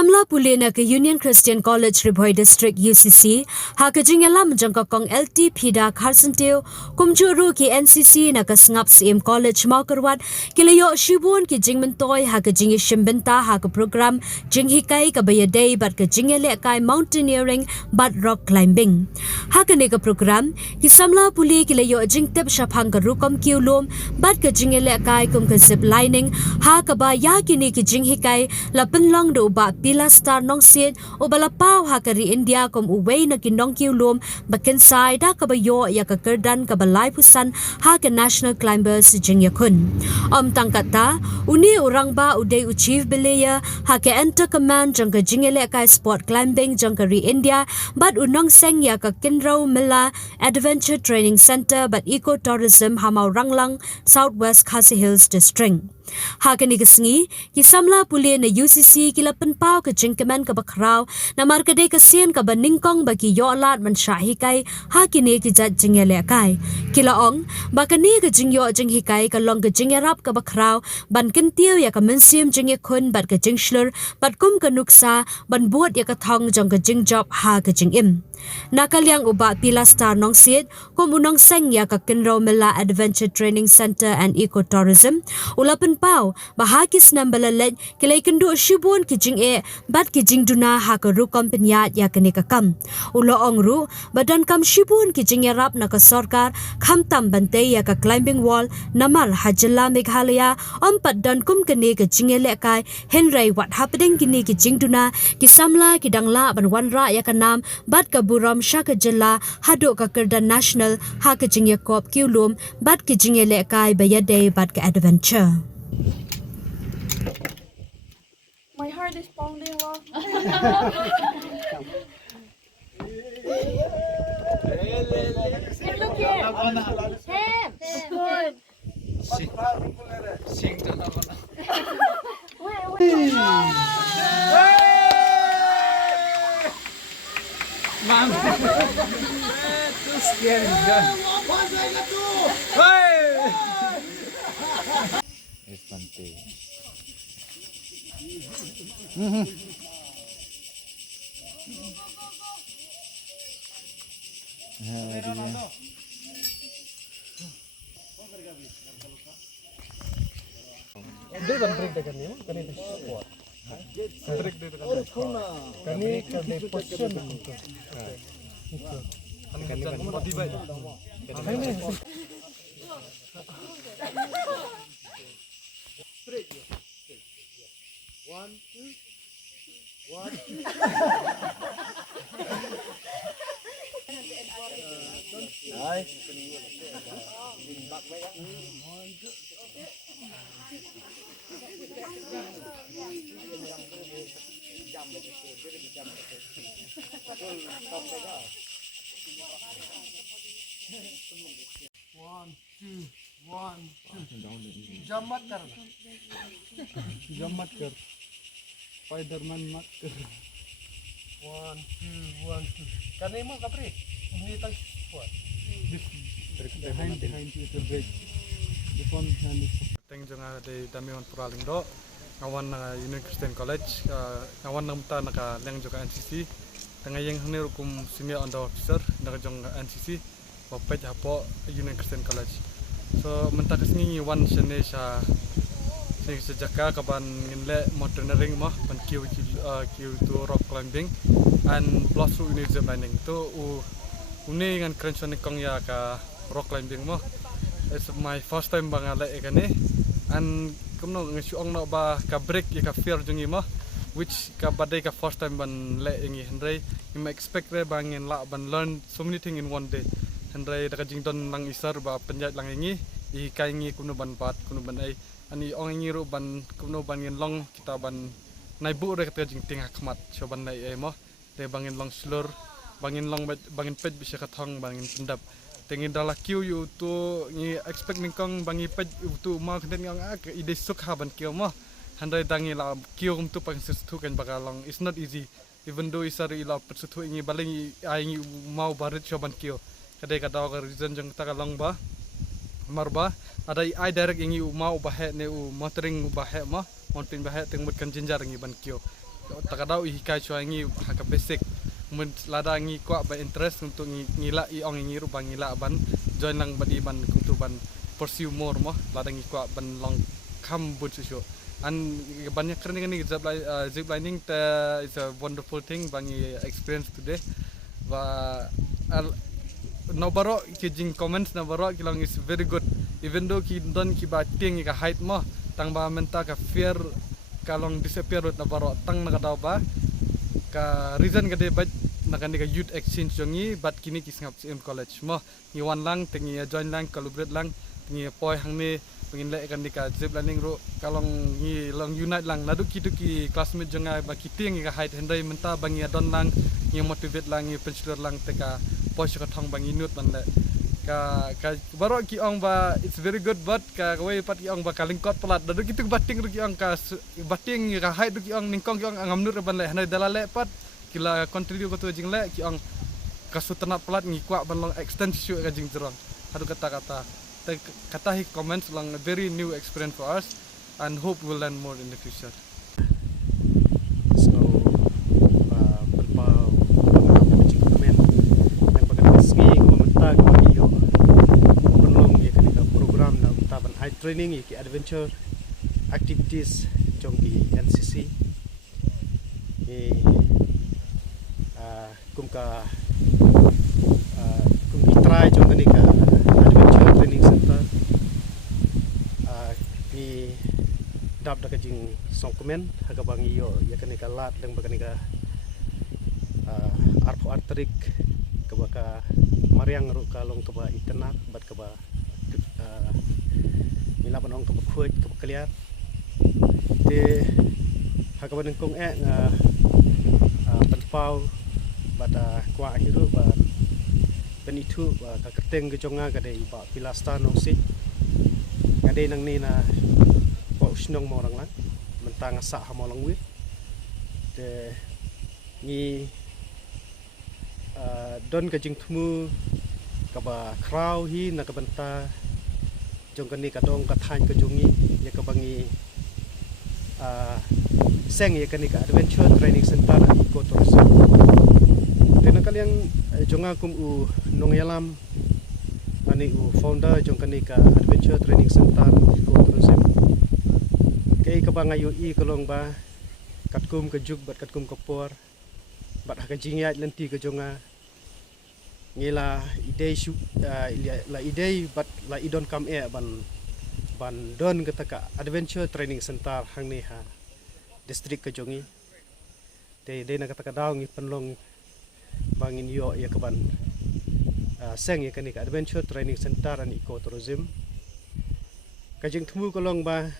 Kisamla Pulena ke Union Christian College Riboy District UCC ha ke jingalam jangka kong LT Pida Karsenteu kumjuru ki NCC na ke sengap CM College mau kerwat kilayo shibun ki jing mentoy ha ke jingi shimbenta ha ke program jing hikai ke bayadai bat ke jingele kai mountaineering bat rock climbing ha ke ne ke program Kisamla Puli kilayo jing tep shaphang ke rukom kiulum bat ke jingele kai kum ke zip lining ha ke ba ya kini ki jing hikai la penlong do ba pila star nong sit o balapau ha kari India kom uway na kinong kiulum bakin sai da kabayo ya kakerdan kabalai pusan ha ke national climbers jing yakun tangkata uni orang ba uday achieve belaya ha ke enter command jang ke jingele kai sport climbing jang kari India bat unong seng ya ka kinrau mela adventure training center but eco tourism hamau ranglang southwest Khasi Hills district ha ke ni kesengi Kisamla Puli na UCC kila penpau ke jingkeman ke bakrau na markade kesian ke baningkong bagi yolat mensyahi kai ha kini ke jat jingele kai kila ong bakani ke jingyo jinghikai ke long ke jingerap ke bakrau ban kentiu ya ke mensium jingekun bat ke jingslur bat kum ke nuksa ban buat ya ke thong jong ke jingjob ha ke jingim nakal yang uba pila star nong sit kum unong seng ya ke kinro mela adventure training center and ecotourism ulapen pau bahakis nambalalet kilai kendu shibun kijing e bat kijing duna ha ke ru kompenya ya ke ne kam ulo ongru badan kam shibun kijing yarap na ke sarkar kham tam bante ya ke climbing wall namal hajalla meghalaya pat dan kum ke ne ke jingele kai henry wat happening kini kijing duna Kisamla kidangla ban wanra ya ke nam bat ke buram shaka jalla hado ke kerdan national ha ke jing yakop kiulum bat ke jingele kai bayade bat ke adventure. My heart is pounding off. Sam, look here. Sam. Good. Mom. Too scary, John. It's funny. Jump mat कर Spiderman mat कर 1, 2, 1, 2. Kanay mo kapre. Hindi tayo what? behind you the bridge the phone hand teng jonga de damion puraling do ngawan na Union Christian College ngawan namta naka leng joka NCC tengayeng hne rukum senior under officer naka jong NCC wapet hapo Union Christian College so mentak singi wan sene sa sing sejaka kaban nginle mountaineering mah ban kiu to rock climbing and plus uni zip lining to uni ngan krenson kong ya ka rock climbing mo it's my first time bangala ekane and kumno ngisi ong no ba ka break ya ka fear jungi mo which ka badai ka first time ban le ingi hendrai you may expect re bangin la ban learn so many thing in one day hendrai da ka jington lang isar ba penjat lang ingi I kai ngi kuno ban pat kuno ban ai ani ong ingi ro ban kuno ban ngin long kita ban nai bu re ka jing ting hakmat so ban nai ai mo te bangin long slur bangin long bangin pet bisa kathong bangin pendap tengin dala kiu yu tu ni expect ningkong bangi pet tu ma kenten ngang ak ide suk haban kiu mo handai dangi la kiu tu pang sestu kan bagalong it's not easy even though isari la persetu ingi baling ai ingi mau barit soban kiu kadai kadaw ka reason jang tagalong ba marba ada ai direct ingi mau bahe ne u motoring bahe ma mountain bahe tengmut kan jinjar ngi ban kio takadau ihikai chuangi haka basic mun lada ngi kwa ba interest untuk ngila I ong ngi ru bang ngila ban join lang badi ban kuntu ban pursue more mo lada ngi kwa ban long kam but su and banyak keren ni zip lining is a wonderful thing bangi experience today wa no baro ki jing comments na baro ki long is very good even though ki don ki ba ting ka height mo tang ba menta ka fear kalong disappear na baro tang na daw ba ka reason ka de ba nakani ka youth exchange jongi but kini ki ngap CM college mo ni wan lang tingi join lang collaborate lang tingi poi hang ni pengin le kan dika zip lining ro kalong ni long unite lang nadu ki classmate jonga ba kiting ka height hendai menta bangi don lang ni motivate lang ni pensilor lang teka poi ka thong bangi nut man le ka baro ki ong ba it's very good but ka way pat ki ong ba kalingkot pelat nadu kitu bating ro ki ong ka bating ka height ro ki ong ningkong ki ong ngamnur ban le hendai dalale pat kila contribute ko tu jing le ki ong kasu tenap pelat ngikwa ban long extend shu ka jing jerong hadu kata-kata kata hi comments long a very new experience for us and hope we'll learn more in the future. So berpau macam komen yang bagai segi komentar iyo penlong ya kan program na taban high training ya adventure activities jong di NCC kumka try jong ni ka adventure training center ni dap da kajing song komen haga bang iyo ya kan ka lat dang bagan ka arpo artrik ka baka mariang ru kalong ka ba itenak bat ka ba nilaban ong ka ba khuj ka ba kliar te haga ban kong penpau bata kwa hiru ba penitu ka kerteng ke jonga ka dei ba pilasta no si ngade nang ni na ko usnong mo rang lang mentang sa ha mo lang wi te ni don ka jing thmu ka ba kraw hi na ka banta jong ka ni ka dong ka thain ka jongi ya ka bangi seng ya ka ni ka adventure training center ko tourism tena kaliang jonga kum u nong yalam ani u founder jong kanika adventure training center ko tourism kay ka ba ngayo I kolong ba katkum ke juk bat katkum ke por bat ha jingyat lenti ke jonga ngila ide shu la ide bat la idon kam ban don ke taka adventure training center hang ni ha district ke jongi de na kata daw ngi penlong bangin yo ya kaban seng ya kanika adventure training center and ecotourism kajing thmu kolong ba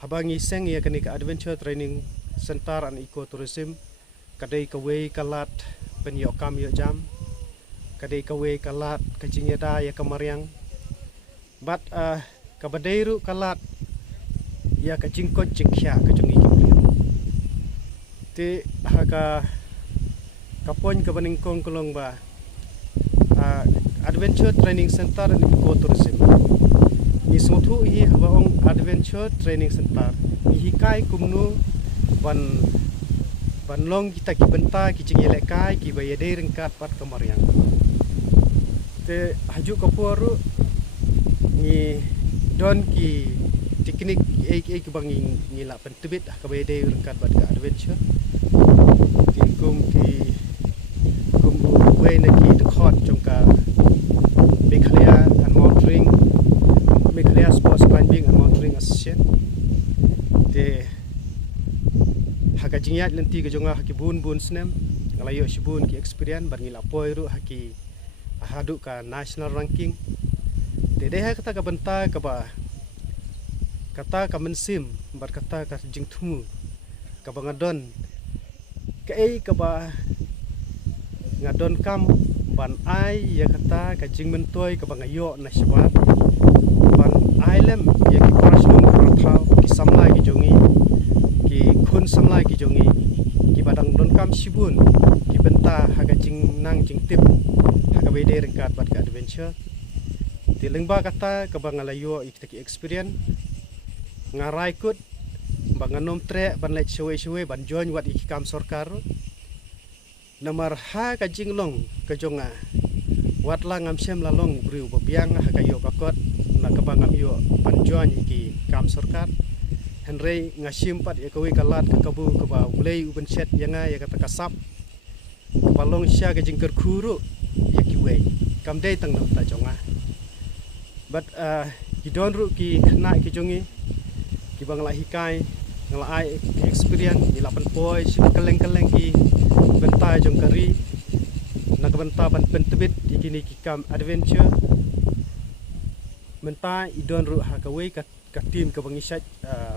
habangi seng ya kanika adventure training center and ecotourism kadai kawei kalat pen yo kam yo jam kadai kawei kalat kajing yada ya kamariang but kabadairu kalat ya kajing ko jingkhya kajungi te haka kapoin kabaning kong kolong ba adventure training center ni ecotourism ni sotu hi habaong adventure training center ni hikai kumnu ban long kita ki benta ki cingile kai ki bayade rengkat pat kamariang te haju kaporu ni don ki teknik ki banging ngila pentebit ka bayade rengkat bat ka adventure ki kum way na ki the court jongka Meghalaya and Mountain Meghalaya Sports Climbing and Mountain Association de haka jingyat lenti ke jonga haki bun snem ngalayo sibun ki experience bar ngila poiru haki hadu ka national ranking de kata ka benta ka ba kata ka mensim bar kata ka jingthumu ka bangadon ka ba ngadon kam ban ai ya kata ka jingmen toy ka bangayo na sibat ban ailem ya ki korasnum khau ki samlai ki jongi ki khun samlai ki jongi ki badang don kam sibun ki benta haga jing nang jing tip haga bede rengkat bat ka adventure ti lengba kata ka bangalayo ki experience ngarai kut banganom tre ban lech shwe ban join wat ikam sorkar namar ha ka jinglong ka jonga wat la ngam sem la long briu babiang ha kayo kakot na kabangam yo ban join iki kam sorkar henry ngasim pat ya kawi kalat ka kabu ka ba ulei uben set yanga ya kata kasap balong sya ka jingker khuru ya kiwe kam dei tang nam ta jonga but gidon ru ki khna ki jongi ki bangla hikai ngala ai experience ni lapan poi keleng-keleng ki bentai jong kari nak benta ban pentebit ikini ki kam adventure mentai idon ru ha kawe ka tim ka bangisat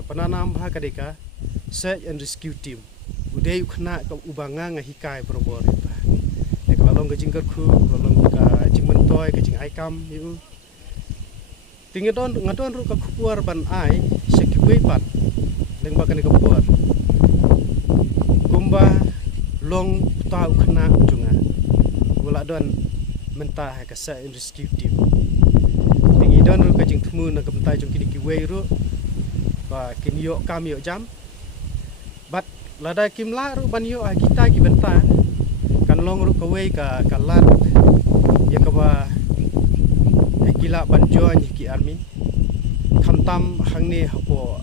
penanam ha kadeka search and rescue team udai khna ka ubanga nga hikai probor ta ne ka long ka jingker khu long ka jingmentoi ka jing ai kam yu tingedon ngadon ru ka khupuar ban ai sekiwe pat leng bakan ka puar kumba long tau khna junga wala don mentah ka search and rescue team tingedon ru ka jing thmu na ka mentai jong kini kiwe ru ba kinyo kam yo jam bat lada kimla ru ban yo kita ki benta kan long ru kawe ka kalat ya ka ba kila ban join ki army khamtam hangni hapo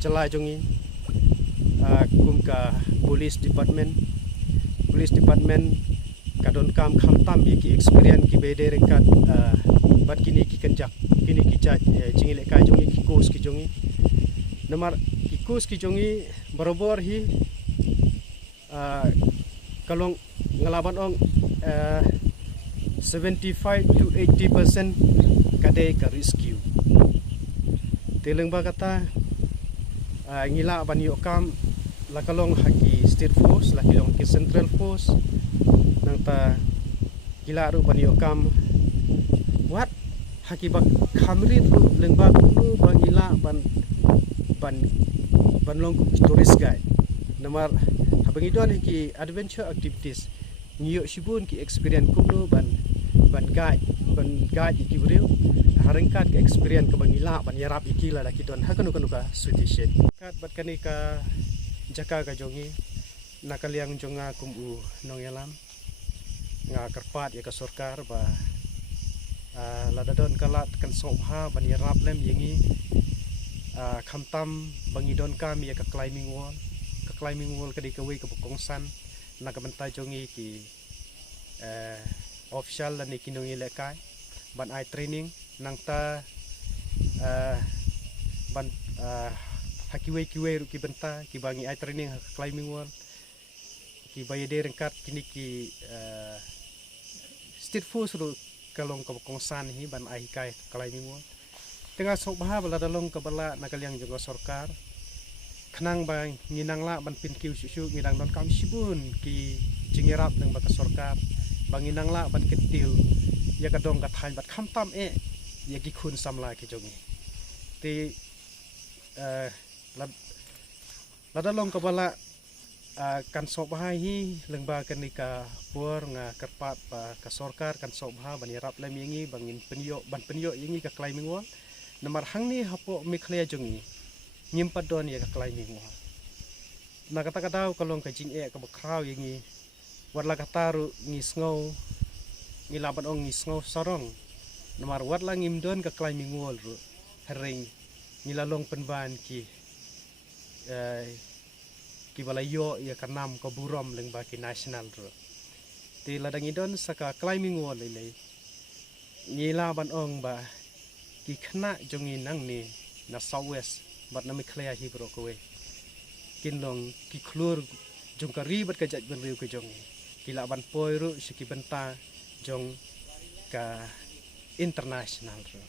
chala jongi kum ka police department kadon kam khamtam ki experience ki bede rengkat bat kini ki kenjak kini ki cha jingile ka jongi ki course ki jongi namar ki course ki jongi barobor hi kalong ngalaban ong 75 to 80% kadai ka rescue teleng ba kata ngila ban yo kam la kalong haki state force la kalong ki central force nang ta gila ru ban yo kam wat haki bak khamrit leng ba ku bangila ban long tourist guide namar habang idon ki adventure activities ngiyo sibun ki experience kumno ban guide iki brio harengkat ke experience ke bangila ban yarap iki la dakidon hakanu ka sutishen kat bat kani ka jaka ka jongi nakaliang jonga kumu nong yalam nga karpat ya ka sorkar ba ladadon kalat kan sobha ban yarap lem yengi khamtam bangidon kami ya ka climbing wall kadi ka we ka bukongsan nakabentai jongi ki official dan ikinongi lekai ban ai training nangta ban hakiwe ru ki benta ki bangi ai training climbing wall ki bayade rengkat kini ki state force ru kalong ka kongsan hi ban ai kai climbing wall tengah sok baha bala dalong ka bala nakaliang jongo sorkar khnang bang nginang la ban pin kiu su nginang don kam sibun ki jingirap nang baka sorkar banginang la ban ketiu ya kadong ka thain bat khamtam ya ki khun samla ki jongi ti ladalong ka bala kan sok bahai hi lengba kenika por nga kerpat ba ka sorkar kan sok baha ban yarap lem yengi bangin penyo yengi ka climbing wall namar hangni hapo mikhleya jongi nyimpat don ya ka climbing wall na kata kalong ka jing ka bakraw yengi warla kataru ngisngau ngilaban ong ngisngau sorong namar warla ngimdon ka climbing wall ru hering ngilalong penban ki balayo ya kanam ka burom leng baki national ru ti ladang idon saka climbing wall ile ngilaban ong ba ki khna jongi nang ni na southwest bat na mikhleya hi bro kowe kinlong ki klur jong ka ribet ka jat ben riu ka jong kila ban poi ru siki benta jong ka international ru